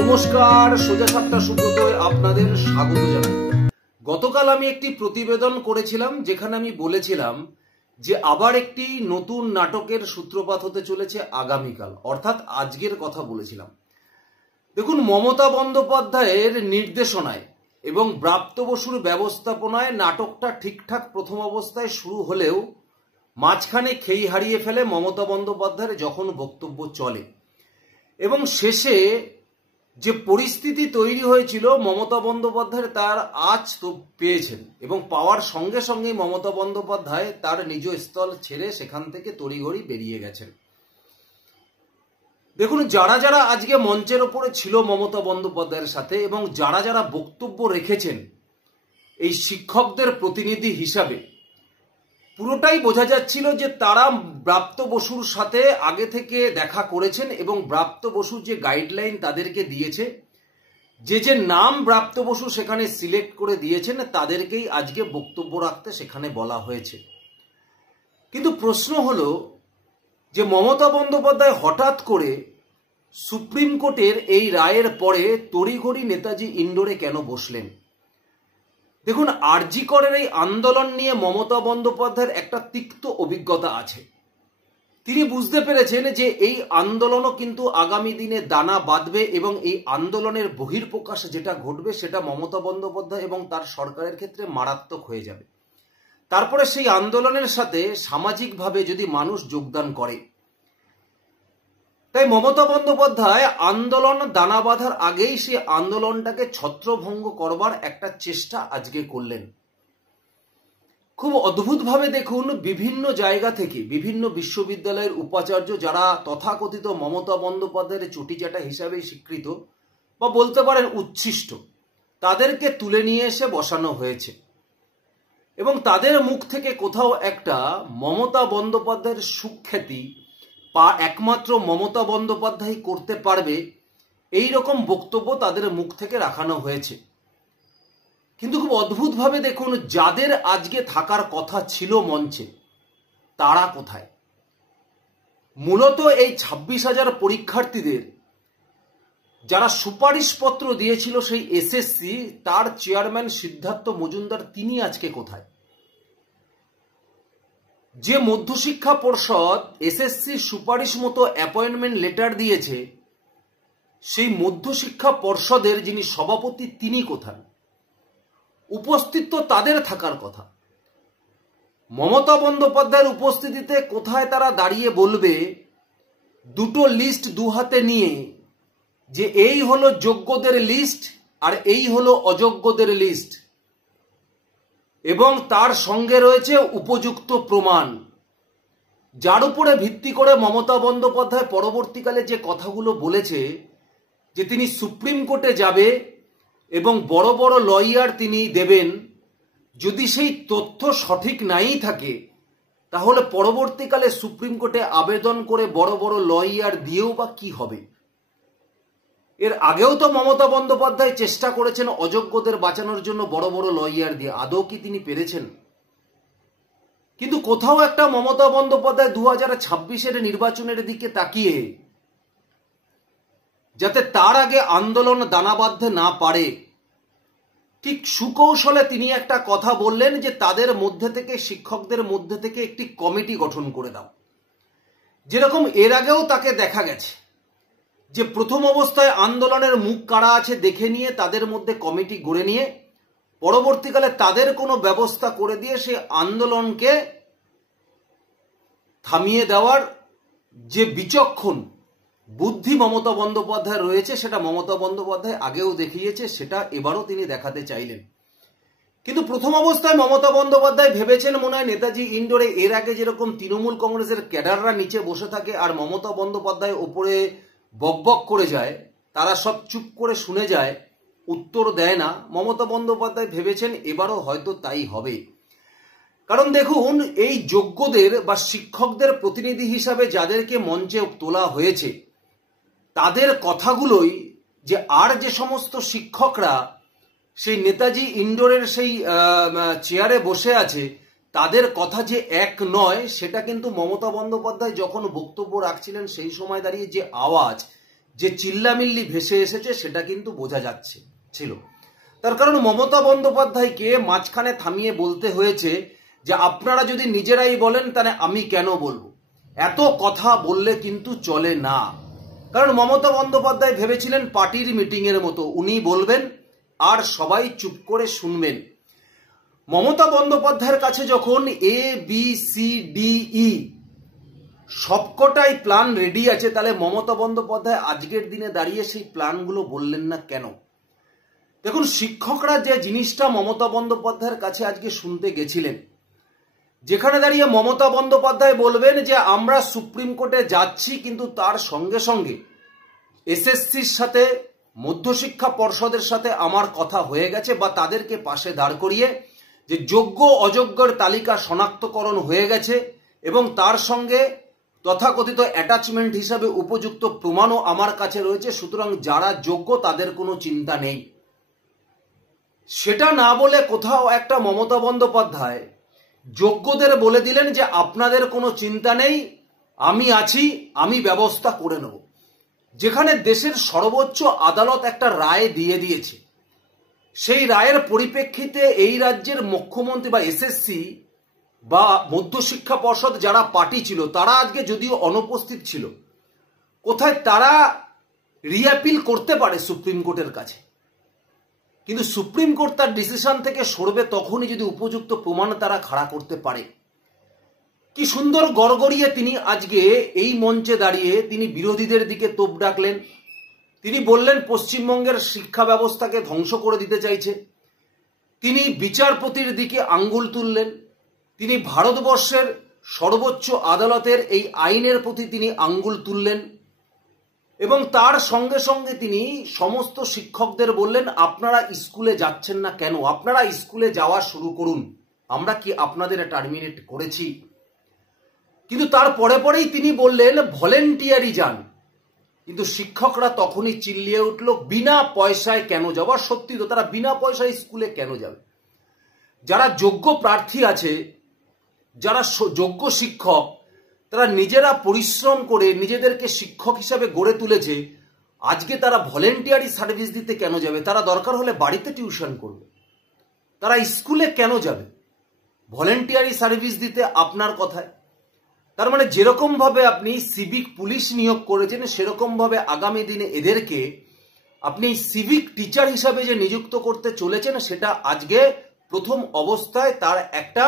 নমস্কার, সোজা সাপটা সুব্রতয় আপনাদের স্বাগত জানাই। গতকাল আমি একটি প্রতিবেদন করেছিলাম যেখানে আমি বলেছিলাম যে আবার একটি নতুন নাটকের সূত্রপাত হতে চলেছে আগামীকাল, অর্থাৎ আজকের কথা বলেছিলাম। দেখুন, মমতা বন্দ্যোপাধ্যায়ের নির্দেশনায় এবং ব্রাত্য বসুর ব্যবস্থাপনায় নাটকটা ঠিকঠাক প্রথম অবস্থায় শুরু হলেও মাঝখানে খেই হারিয়ে ফেলে মমতা বন্দ্যোপাধ্যায়ের যখন বক্তব্য চলে, এবং শেষে যে পরিস্থিতি তৈরি হয়েছিল মমতা বন্দ্যোপাধ্যায় তার আজ তো পেয়েছেন, এবং পাওয়ার সঙ্গে সঙ্গেই মমতা বন্দ্যোপাধ্যায় তার নিজ স্থল ছেড়ে সেখান থেকে তড়িঘড়ি বেরিয়ে গেছেন। দেখুন, যারা যারা আজকে মঞ্চের ওপরে ছিল মমতা বন্দ্যোপাধ্যায়ের সাথে এবং যারা যারা বক্তব্য রেখেছেন এই শিক্ষকদের প্রতিনিধি হিসাবে, পুরোটাই বোঝা যাচ্ছিল যে তারা ব্রাত্য বসুর সাথে আগে থেকে দেখা করেছেন এবং ব্রাত্য বসু যে গাইডলাইন তাদেরকে দিয়েছে, যে যে নাম ব্রাত্য বসু সেখানে সিলেক্ট করে দিয়েছেন তাদেরকেই আজকে বক্তব্য রাখতে সেখানে বলা হয়েছে। কিন্তু প্রশ্ন হলো যে মমতা বন্দ্যোপাধ্যায় হঠাৎ করে সুপ্রিম কোর্টের এই রায়ের পরে তড়িঘড়ি নেতাজি ইন্ডোরে কেন বসলেন? দেখুন, আরজি করের এই আন্দোলন নিয়ে মমতা বন্দ্যোপাধ্যায়ের একটা তিক্ত অভিজ্ঞতা আছে। তিনি বুঝতে পেরেছেন যে এই আন্দোলনও কিন্তু আগামী দিনে দানা বাঁধবে এবং এই আন্দোলনের বহিঃপ্রকাশ যেটা ঘটবে সেটা মমতা বন্দ্যোপাধ্যায় এবং তার সরকারের ক্ষেত্রে মারাত্মক হয়ে যাবে। তারপরে সেই আন্দোলনের সাথে সামাজিকভাবে যদি মানুষ যোগদান করে, তাই মমতা বন্দ্যোপাধ্যায় আন্দোলন দানা বাঁধার আগেই সে আন্দোলনটাকে ছত্রভঙ্গ করবার একটা চেষ্টা আজকে করলেন। খুব অদ্ভুতভাবে দেখুন, বিভিন্ন জায়গা থেকে বিভিন্ন বিশ্ববিদ্যালয়ের উপাচার্য যারা তথাকথিত মমতা বন্দ্যোপাধ্যায়ের চটিচাটা হিসাবে স্বীকৃত বা বলতে পারেন উচ্ছিষ্ট, তাদেরকে তুলে নিয়ে এসে বসানো হয়েছে এবং তাদের মুখ থেকে কোথাও একটা মমতা বন্দ্যোপাধ্যায়ের সুখ্যাতি একমাত্র মমতা বন্দ্যোপাধ্যায় করতে পারবে এই রকম বক্তব্য তাদের মুখ থেকে রাখানো হয়েছে। কিন্তু খুব অদ্ভুতভাবে দেখুন, যাদের আজকে থাকার কথা ছিল মঞ্চে তারা কোথায়? মূলত এই 26,000 পরীক্ষার্থীদের যারা সুপারিশপত্র দিয়েছিল সেই এসএসসি, তার চেয়ারম্যান সিদ্ধার্থ মজুমদার তিনি আজকে কোথায়? যে মধ্যশিক্ষা পর্ষদ এসএসসি সুপারিশ মতো অ্যাপয়েন্টমেন্ট লেটার দিয়েছে, সেই মধ্যশিক্ষা পর্ষদের যিনি সভাপতি তিনি কোথায়? উপস্থিত তো তাদের থাকার কথা। মমতা বন্দ্যোপাধ্যায়ের উপস্থিতিতে কোথায় তারা দাঁড়িয়ে বলবে দুটো লিস্ট দু হাতে নিয়ে যে এই হলো যোগ্যদের লিস্ট আর এই হলো অযোগ্যদের লিস্ট, এবং তার সঙ্গে রয়েছে উপযুক্ত প্রমাণ, যার উপরে ভিত্তি করে মমতা বন্দ্যোপাধ্যায় পরবর্তীকালে যে কথাগুলো বলেছে যে তিনি সুপ্রিম কোর্টে যাবে এবং বড় বড় লয়ার তিনি দেবেন, যদি সেই তথ্য সঠিক নাই থাকে তাহলে পরবর্তীকালে সুপ্রিম কোর্টে আবেদন করে বড় বড় লয়ার দিয়েও বা কি হবে? এর আগেও তো মমতা বন্দ্যোপাধ্যায় চেষ্টা করেছেন অযোগ্যদের বাঁচানোর জন্য বড় বড় লয়ার দিয়ে, আদৌ কি তিনি পেরেছেন? কিন্তু কোথাও একটা মমতা বন্দ্যোপাধ্যায় 2026-এর নির্বাচনের দিকে তাকিয়ে যাতে তার আগে আন্দোলন দানা বাঁধতে না পারে, ঠিক সুকৌশলে তিনি একটা কথা বললেন যে তাদের মধ্যে থেকে, শিক্ষকদের মধ্যে থেকে একটি কমিটি গঠন করে দাও। যেরকম এর আগেও তাকে দেখা গেছে যে প্রথম অবস্থায় আন্দোলনের মুখ কারা আছে দেখে নিয়ে তাদের মধ্যে কমিটি গড়ে নিয়ে পরবর্তীকালে তাদের কোনো ব্যবস্থা করে দিয়ে সে আন্দোলনকে থামিয়ে দেওয়ার যে বিচক্ষণ বুদ্ধি মমতা বন্দ্যোপাধ্যায় রয়েছে, সেটা মমতা বন্দ্যোপাধ্যায় আগেও দেখিয়েছে, সেটা এবারও তিনি দেখাতে চাইলেন। কিন্তু প্রথম অবস্থায় মমতা বন্দ্যোপাধ্যায় ভেবেছেন মনে হয় নেতাজি ইন্ডোরে এর আগে যেরকম তৃণমূল কংগ্রেসের ক্যাডাররা নিচে বসে থাকে আর মমতা বন্দ্যোপাধ্যায় ওপরে বকবক করে যায়, তারা সব চুপ করে শুনে যায়, উত্তর দেয় না, মমতা বন্দ্যোপাধ্যায় ভেবেছেন এবারও হয়তো তাই হবে। কারণ দেখুন, এই যোগ্যদের বা শিক্ষকদের প্রতিনিধি হিসাবে যাদেরকে মঞ্চে তোলা হয়েছে তাদের কথাগুলোই যে আর যে সমস্ত শিক্ষকরা সেই নেতাজি ইন্ডোরের সেই চেয়ারে বসে আছে তাদের কথা যে এক নয়, সেটা কিন্তু মমতা বন্দ্যোপাধ্যায় যখন বক্তব্য রাখছিলেন সেই সময় দাঁড়িয়ে যে আওয়াজ যে চিল্লামিল্লি ভেসে এসেছে সেটা কিন্তু বোঝা যাচ্ছে ছিল। তার কারণ মমতা বন্দ্যোপাধ্যায়কে মাঝখানে থামিয়ে বলতে হয়েছে যে আপনারা যদি নিজেরাই বলেন তাহলে আমি কেন বলবো, এত কথা বললে কিন্তু চলে না। কারণ মমতা বন্দ্যোপাধ্যায় ভেবেছিলেন পার্টির মিটিংয়ের মতো উনি বলবেন আর সবাই চুপ করে শুনবেন। মমতা বন্দ্যোপাধ্যায়ের কাছে যখন ABCDE সবকটাই প্ল্যান রেডি আছে, তাহলে মমতা বন্দ্যোপাধ্যায় আজকের দিনে দাঁড়িয়ে সেই প্ল্যানগুলো বললেন না কেন? দেখুন, শিক্ষকরা যে জিনিসটা মমতা বন্দ্যোপাধ্যায়ের কাছে আজকে শুনতে গেছিলেন, যেখানে দাঁড়িয়ে মমতা বন্দ্যোপাধ্যায় বলবেন যে আমরা সুপ্রিম কোর্টে যাচ্ছি, কিন্তু তার সঙ্গে সঙ্গে এসএসসির সাথে মধ্যশিক্ষা পর্ষদের সাথে আমার কথা হয়ে গেছে, বা তাদেরকে পাশে দাঁড় করিয়ে যে যোগ্য অযোগ্যের তালিকা শনাক্তকরণ হয়ে গেছে এবং তার সঙ্গে তথাকথিত অ্যাটাচমেন্ট হিসাবে উপযুক্ত প্রমাণও আমার কাছে রয়েছে, সুতরাং যারা যোগ্য তাদের কোনো চিন্তা নেই। সেটা না বলে কোথাও একটা মমতা বন্দ্যোপাধ্যায় যোগ্যদের বলে দিলেন যে আপনাদের কোনো চিন্তা নেই, আমি আছি, আমি ব্যবস্থা করে নেব। যেখানে দেশের সর্বোচ্চ আদালত একটা রায় দিয়ে দিয়েছে, সেই রায়ের পরিপ্রেক্ষিতে এই রাজ্যের মুখ্যমন্ত্রী বা এসএসসি বা মধ্যশিক্ষা পর্ষদ যারা পার্টি ছিল তারা আজকে যদিও অনুপস্থিত ছিল, কোথায় তারা রিঅ্যাপিল করতে পারে সুপ্রিম কোর্টের কাছে, কিন্তু সুপ্রিম কোর্ট তার ডিসিশন থেকে সরবে তখনই যদি উপযুক্ত প্রমাণ তারা খাড়া করতে পারে। কি সুন্দর গড়গড়িয়ে তিনি আজকে এই মঞ্চে দাঁড়িয়ে তিনি বিরোধীদের দিকে তোপ ডাকলেন। তিনি বললেন পশ্চিমবঙ্গের শিক্ষা ব্যবস্থাকে ধ্বংস করে দিতে চাইছে। তিনি বিচারপতির দিকে আঙ্গুল তুললেন। তিনি ভারতবর্ষের সর্বোচ্চ আদালতের এই আইনের প্রতি তিনি আঙ্গুল তুললেন এবং তার সঙ্গে সঙ্গে তিনি সমস্ত শিক্ষকদের বললেন আপনারা স্কুলে যাচ্ছেন না কেন, আপনারা স্কুলে যাওয়া শুরু করুন, আমরা কি আপনাদের টার্মিনেট করেছি? কিন্তু তার পরে পরেই তিনি বললেন ভলেন্টিয়ারি যান, কিন্তু শিক্ষকরা তখনই চিল্লিয়ে উঠল বিনা পয়সায় কেন যাওয়া? সত্যি তো, তারা বিনা পয়সায় স্কুলে কেন যাবে? যারা যোগ্য প্রার্থী আছে, যারা যোগ্য শিক্ষক, তারা নিজেরা পরিশ্রম করে নিজেদেরকে শিক্ষক হিসাবে গড়ে তুলেছে, আজকে তারা ভলেন্টিয়ারি সার্ভিস দিতে কেন যাবে? তারা দরকার হলে বাড়িতে টিউশন করবে, তারা স্কুলে কেন যাবে ভলেন্টিয়ারি সার্ভিস দিতে? আপনার কথায় তার মানে যেরকম ভাবে আপনি সিভিক পুলিশ নিয়োগ করেছেন, সেরকম ভাবে আগামী দিনে এদেরকে আপনি সিভিক টিচার হিসাবে যে নিযুক্ত করতে চলেছেন, সেটা আজকে প্রথম অবস্থায় তার একটা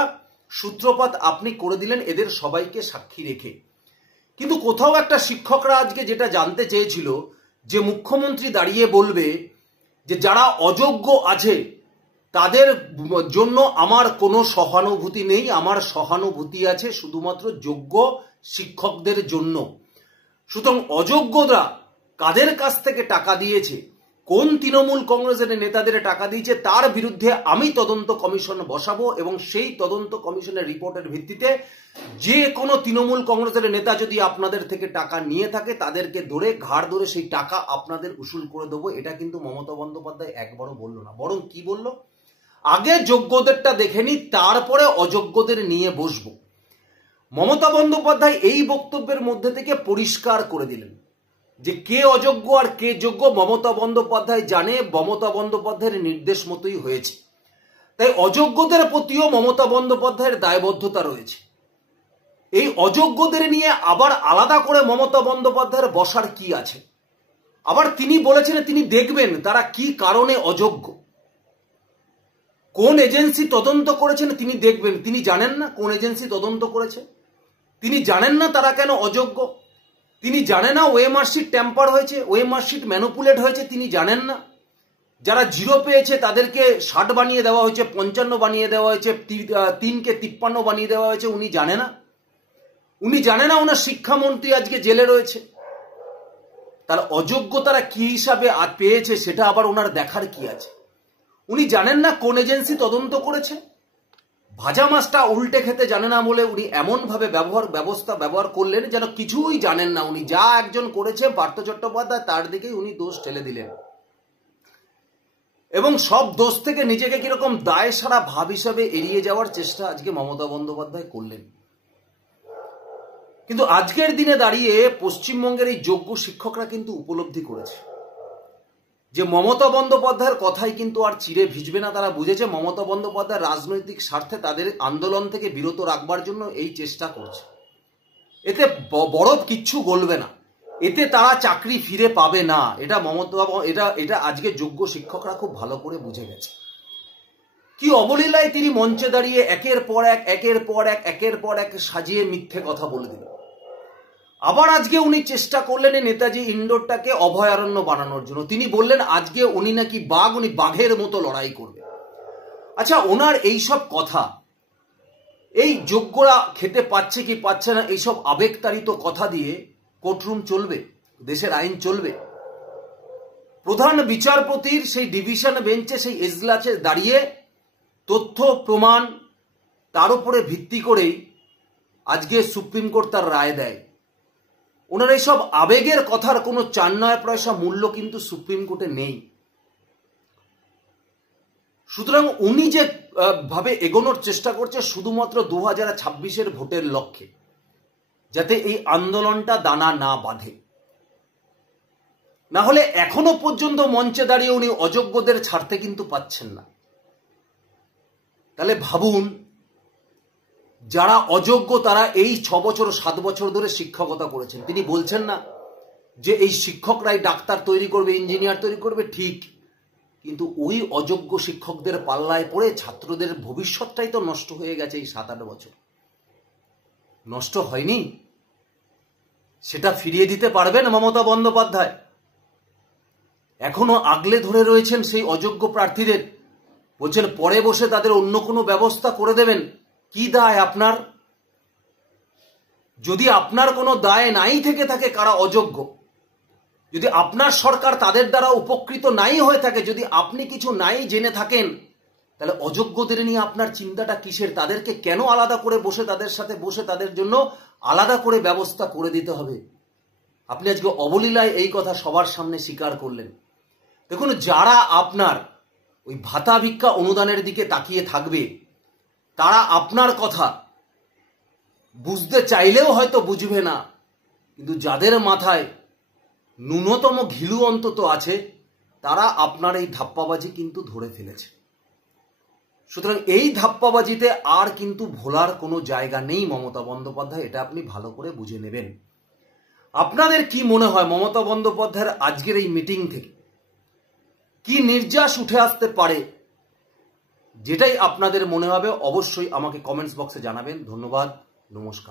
সূত্রপাত আপনি করে দিলেন এদের সবাইকে সাক্ষী রেখে। কিন্তু কোথাও একটা শিক্ষকরা আজকে যেটা জানতে চেয়েছিল যে মুখ্যমন্ত্রী দাঁড়িয়ে বলবে যে যারা অযোগ্য আছে তাদের জন্য আমার কোনো সহানুভূতি নেই, আমার সহানুভূতি আছে শুধুমাত্র যোগ্য শিক্ষকদের জন্য। সুতরাং অযোগ্যরা কাদের কাছ থেকে টাকা দিয়েছে, কোন তৃণমূল কংগ্রেসের নেতাদের টাকা দিয়েছে, তার বিরুদ্ধে আমি তদন্ত কমিশন বসাবো এবং সেই তদন্ত কমিশনের রিপোর্টের ভিত্তিতে যে কোনো তৃণমূল কংগ্রেসের নেতা যদি আপনাদের থেকে টাকা নিয়ে থাকে তাদেরকে ধরে ঘাড় ধরে সেই টাকা আপনাদের উসুল করে দেবো। এটা কিন্তু মমতা বন্দ্যোপাধ্যায় একবারও বলল না, বরং কি বলল, আগে যোগ্যদেরটা দেখে নি, তারপরে অযোগ্যদের নিয়ে বসবো। মমতা বন্দ্যোপাধ্যায় এই বক্তব্যের মধ্যে থেকে পরিষ্কার করে দিলেন যে কে অযোগ্য আর কে যোগ্য মমতা বন্দ্যোপাধ্যায় জানে, মমতা বন্দ্যোপাধ্যায়ের নির্দেশ মতোই হয়েছে। তাই অযোগ্যদের প্রতিও মমতা বন্দ্যোপাধ্যায়ের দায়বদ্ধতা রয়েছে। এই অযোগ্যদের নিয়ে আবার আলাদা করে মমতা বন্দ্যোপাধ্যায়ের বসার কি আছে? আবার তিনি বলেছেন তিনি দেখবেন তারা কি কারণে অযোগ্য, কোন এজেন্সি তদন্ত করেছেন তিনি দেখবেন। তিনি জানেন না কোন এজেন্সি তদন্ত করেছে? তিনি জানেন না তারা কেন অযোগ্য? তিনি জানেন না ওএমআর-শিট ট্যাম্পার হয়েছে, ওএমআর-শিট ম্যানুপুলেট হয়েছে? তিনি জানেন না যারা 0 পেয়েছে তাদেরকে 60 বানিয়ে দেওয়া হয়েছে, 55 বানিয়ে দেওয়া হয়েছে, 3কে 53 বানিয়ে দেওয়া হয়েছে? উনি জানে না? উনি জানে না ওনার শিক্ষামন্ত্রী আজকে জেলে রয়েছে? তাহলে অযোগ্য তারা কি হিসাবে পেয়েছে সেটা আবার ওনার দেখার কি আছে? উনি জানেন না কোন এজেন্সি তদন্ত করেছে? ভাজা মাছটা উল্টে খেতে জানে না বলে উনি এমন ভাবে ব্যবহার করলেন যেন কিছুই জানেন না। উনি যা একজন করেছে পার্থ চট্টোপাধ্যায়, তার দিকেই উনি দোষ ঠেলে দিলেন এবং সব দোষ থেকে নিজেকে কিরকম দায় সারা ভাব হিসাবে এড়িয়ে যাওয়ার চেষ্টা আজকে মমতা বন্দ্যোপাধ্যায় করলেন। কিন্তু আজকের দিনে দাঁড়িয়ে পশ্চিমবঙ্গের এই যোগ্য শিক্ষকরা কিন্তু উপলব্ধি করেছে যে মমতা বন্দ্যোপাধ্যায়ের কথাই কিন্তু আর চিরে ভিজবে না। তারা বুঝেছে মমতা বন্দ্যোপাধ্যায় রাজনৈতিক স্বার্থে তাদের আন্দোলন থেকে বিরত রাখবার জন্য এই চেষ্টা করছে। এতে বরফ কিচ্ছু গলবে না, এতে তারা চাকরি ফিরে পাবে না। এটা এটা আজকে যোগ্য শিক্ষকরা খুব ভালো করে বুঝে গেছে। কি অবলীলায় তিনি মঞ্চে দাঁড়িয়ে একের পর এক সাজিয়ে মিথ্যে কথা বলে দিলেন। আবার আজকে উনি চেষ্টা করলেন নেতাজি ইন্ডোরটাকে অভয়ারণ্য বানানোর জন্য। তিনি বললেন আজকে উনি নাকি বাঘ, উনি বাঘের মতো লড়াই করবে। আচ্ছা, ওনার এইসব কথা, এই যোগ্যরা খেতে পাচ্ছে কি পাচ্ছে না, এইসব আবেগতাড়িত কথা দিয়ে কোর্টরুম চলবে? দেশের আইন চলবে? প্রধান বিচারপতির সেই ডিভিশন বেঞ্চে, সেই এজলাসে দাঁড়িয়ে তথ্য প্রমাণ তার উপরে ভিত্তি করেই আজকে সুপ্রিম কোর্ট তার রায় দেয়। ওনার এইসব আবেগের কথার কোনো 4 পয়সা মূল্য কিন্তু সুপ্রিম কোর্টে নেই। সুতরাং উনি যে ভাবে এগোনোর চেষ্টা করছে শুধুমাত্র 2026-এর ভোটের লক্ষ্যে, যাতে এই আন্দোলনটা দানা না বাঁধে। না হলে এখনো পর্যন্ত মঞ্চে দাঁড়িয়ে উনি অযোগ্যদের ছাড়তে কিন্তু পাচ্ছেন না। তাহলে ভাবুন, যারা অযোগ্য তারা এই 6 বছর 7 বছর ধরে শিক্ষকতা করেছেন। তিনি বলছেন না যে এই শিক্ষকরাই ডাক্তার তৈরি করবে, ইঞ্জিনিয়ার তৈরি করবে, ঠিক, কিন্তু ওই অযোগ্য শিক্ষকদের পাল্লায় পড়ে ছাত্রদের ভবিষ্যৎটাই তো নষ্ট হয়ে গেছে। এই 7-8 বছর নষ্ট হয়নি? সেটা ফিরিয়ে দিতে পারবেন মমতা বন্দ্যোপাধ্যায়? এখনো আগলে ধরে রয়েছেন সেই অযোগ্য প্রার্থীদের, বলছেন পরে বসে তাদের অন্য কোনো ব্যবস্থা করে দেবেন। কি দায় আপনার? যদি আপনার কোনো দায় নাই থেকে থাকে কারা অযোগ্য, যদি আপনার সরকার তাদের দ্বারা উপকৃত নাই হয়ে থাকে, যদি আপনি কিছু নাই জেনে থাকেন, তাহলে অযোগ্যদের নিয়ে আপনার চিন্তাটা কিসের? তাদেরকে কেন আলাদা করে তাদের সাথে বসে তাদের জন্য আলাদা করে ব্যবস্থা করে দিতে হবে? আপনি আজকে অবলীলায় এই কথা সবার সামনে স্বীকার করলেন। দেখুন, যারা আপনার ওই ভাতা ভিক্ষা অনুদানের দিকে তাকিয়ে থাকবে, তারা আপনার কথা বুঝতে চাইলেও হয়তো বুঝবে না, কিন্তু যাদের মাথায় ন্যূনতম ঘিলু অন্তত আছে, তারা আপনার এই ধাপ্পাবাজি কিন্তু ধরে ফেলেছে। সুতরাং এই ধাপ্পাবাজিতে আর কিন্তু ভোলার কোনো জায়গা নেই মমতা বন্দ্যোপাধ্যায়, এটা আপনি ভালো করে বুঝে নেবেন। আপনাদের কি মনে হয় মমতা বন্দ্যোপাধ্যায়ের আজকের এই মিটিং থেকে কি নির্যাস উঠে আসতে পারে? যেটাই আপনাদের মনে হবে অবশ্যই আমাকে কমেন্টস বক্সে জানাবেন। ধন্যবাদ, নমস্কার।